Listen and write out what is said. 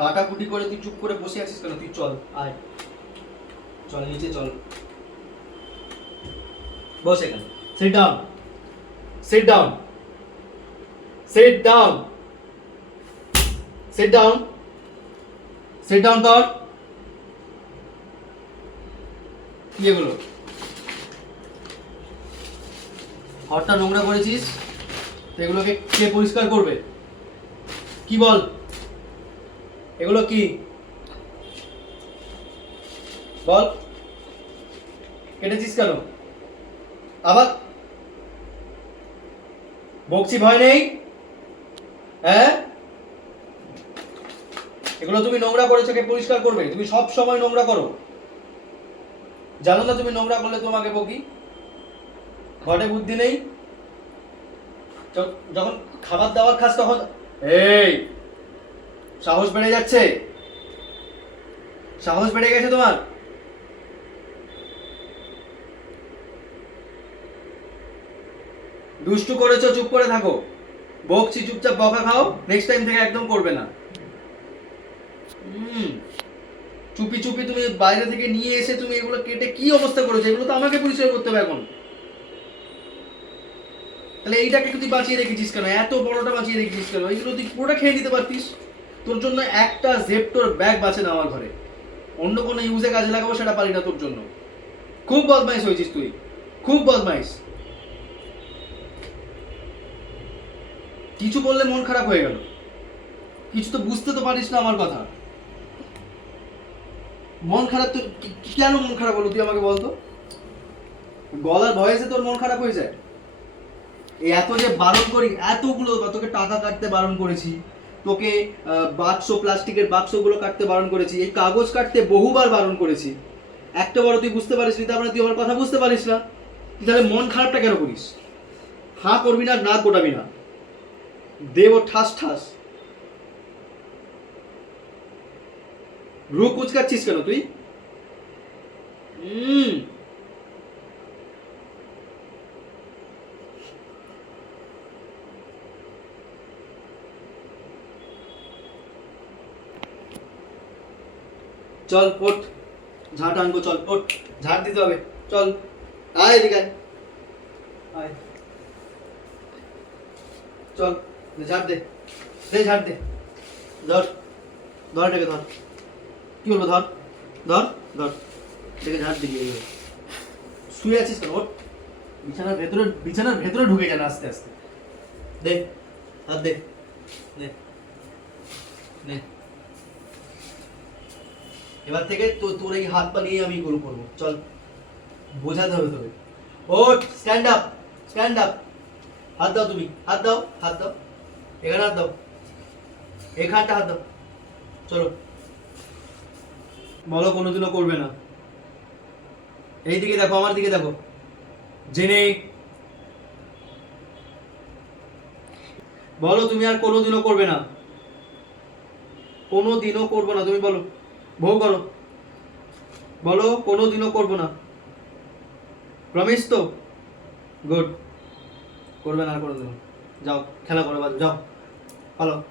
কাটাকুটি করে তুই চুপ করে বসে আছিস কেন? তুই চল, আয়। চল, নিচে চল। বস এখানে। Sit down sit down sit down sit down sit down কর। কি এগুলো? ঘরটা নোংরা করেছিস, তো এগুলোকে কে পরিষ্কার করবে? কি বল? এগুলো কি? বল। কেটেছিস কেন? আবার? বকছি ভয় নেই? হ্যাঁ? এগুলো তুমি নোংরা করেছ, কে পরিষ্কার করবে? তুমি সব সময় নোংরা করো। জানো না তুমি নোংরা করলে তোমাকে বকি? ঘটে বুদ্ধি নেই? যখন খাবার দাবার খাস তখন এই! সাহস বেড়ে যাচ্ছে। সাহস বেড়ে গেছে তোমার? দুষ্টু করেছ, চুপ করে থাকো। বকছি, চুপচাপ বকা খাও নেক্সট টাইম থেকে একদম করবে না। চুপি চুপি তুমি বাইরে থেকে নিয়ে এসে তুমি এগুলো কেটে কি অবস্থা করেছ? এগুলো তো আমাকে পরিচয় করতে হবে এখন। তাহলে এইটাকে তুই বাঁচিয়ে রেখেছিস কেন? এত বড়টা বাঁচিয়ে রেখেছিস কেন? এইগুলো তুই পুরোটা খেয়ে নিতে পারতিস। তোর জন্য একটা জেপটোর ব্যাগ বাঁচে না আমার ঘরে। অন্য কোনো ইউজে কাজে লাগাবো সেটা পারি না তোর জন্য। খুব বদমাইশ হয়েছিস তুই। খুব বদমাইশ। কিছু বললে মন খারাপ হয়ে গেল। কিছু তো বুঝতে তো পারিস না আমার কথা। মন খারাপ তো কেন মন খারাপ হলো তুই আমাকে বলতো? গলার ভয়েসে তোর মন খারাপ হয়ে যায়। এত যে বারণ করি, এতগুলো তোকে টাকা কাটতে বারণ করেছি। তোকে বাক্স, প্লাস্টিকের বাক্সগুলো কাটতে বারণ করেছি। এই কাগজ কাটতে বহুবার বারণ করেছি। একটা বড় তুই বুঝতে পারিস নি তারপরে তুই আমার কথা বুঝতে পারিস না। তুই তাহলে মন খারাপটা কেন করিস? হাঁ করবি না না গোটাবি না। দেব ঠাস ঠাস। রু কুচকাচ্ছিস কেন তুই? হুম। চল ওঠ ঝাঁট আনবো চল ওঠ ঝাঁট দিতে হবে চল আয় এদিকে আয়। আয় চল দে ঝাঁট দে দে ঝাঁট দে ধর ধর এটাকে ধর কি হলো ধর ধর ধর এটাকে ঝাঁট দিবি এইভাবে। শুয়ে আছিস কেন ওঠ বিছানার ভেতরে বিছানার ভেতরে ঢুকে যান আস্তে আস্তে দে হাত দে দে দে এবার থেকে তো তোর এই হাত পা নিয়ে আমি গরু করব। চল, বোঝাতে হবে তোকে। ও স্ট্যান্ড আপ স্ট্যান্ড আপ হাত দাও তুমি, হাত দাও হাত দাও। এখানে হাত দাও। এখানটা হাত দাও। চলো। বলো, কোনোদিনও করবে না। এই দিকে দেখো, আমার দিকে দেখো। জেনে বলো, তুমি আর কোনোদিনও করবে না। কোনোদিনও করব না, তুমি বলো। বউ করো। বলো কোনো দিনও করব না। প্রমিস তো? গুড করবে না আর কোনোদিনও। যাও, খেলা করো বাজু যাও। ভালো।